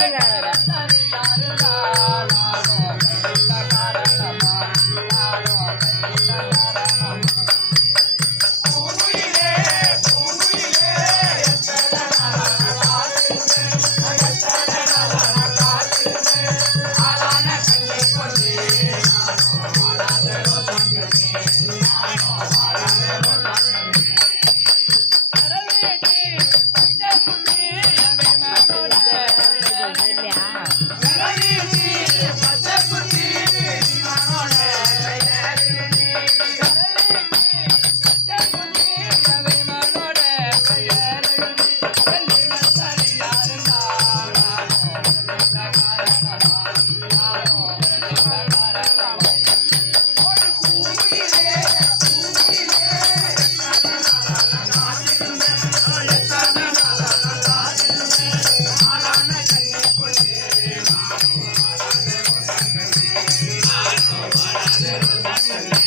All right. Thank you.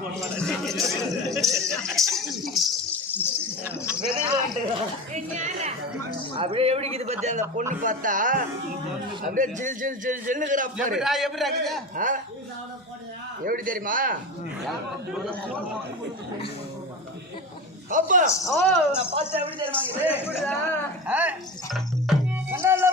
போட்டு அப்படியே எப்படி இது பத்தி அந்த பொண்ணு பார்த்தா? அப்படியே ஜில் ஜில் ஜில் ஜில்லுக்குறா பாரு எப்படி எப்படி தெரியுமா? அப்பா! ஓ நான் எப்படி தெரியுமா எப்படிடா? நல்லா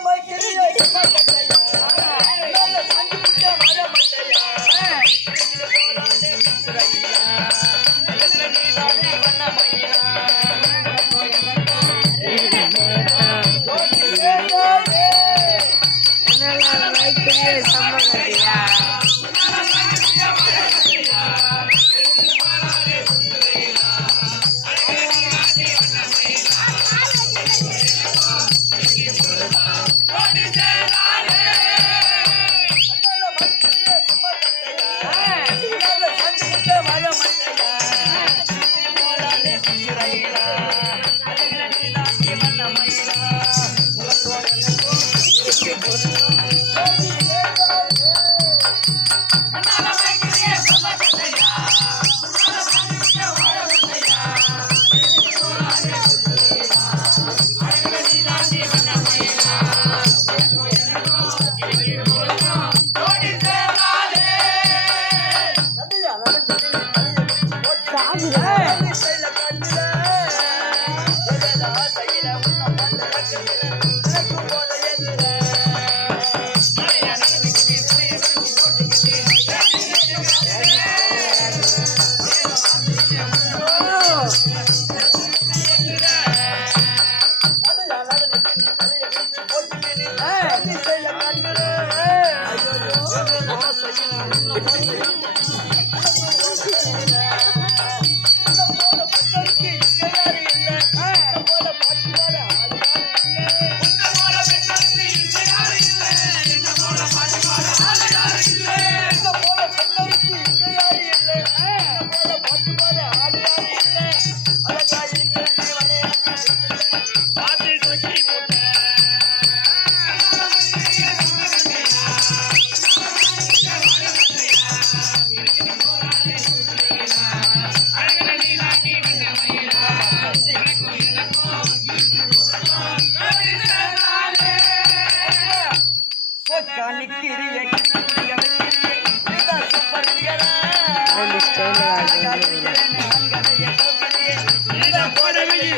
போடவில்லை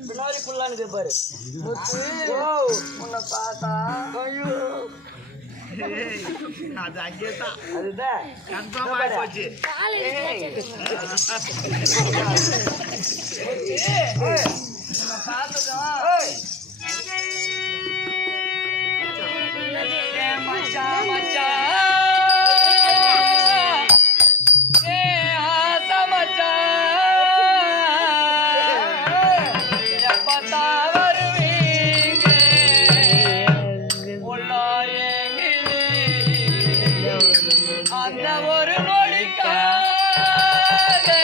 பின்னாடி புல்லான்னு கேட்பாரு உன்னை பார்த்தா. ஐயோ. அது மச்சா மச்சா Burger!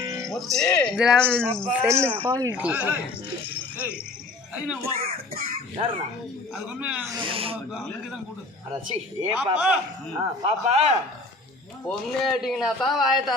இதெல்லாம் செல்லு குவாலிட்டி யாருண்ணா அட, சீ, ஏ பாப்பா. ஆ, பாப்பா. பொண்ணு கேட்டீங்கன்னா தான் வாயத்த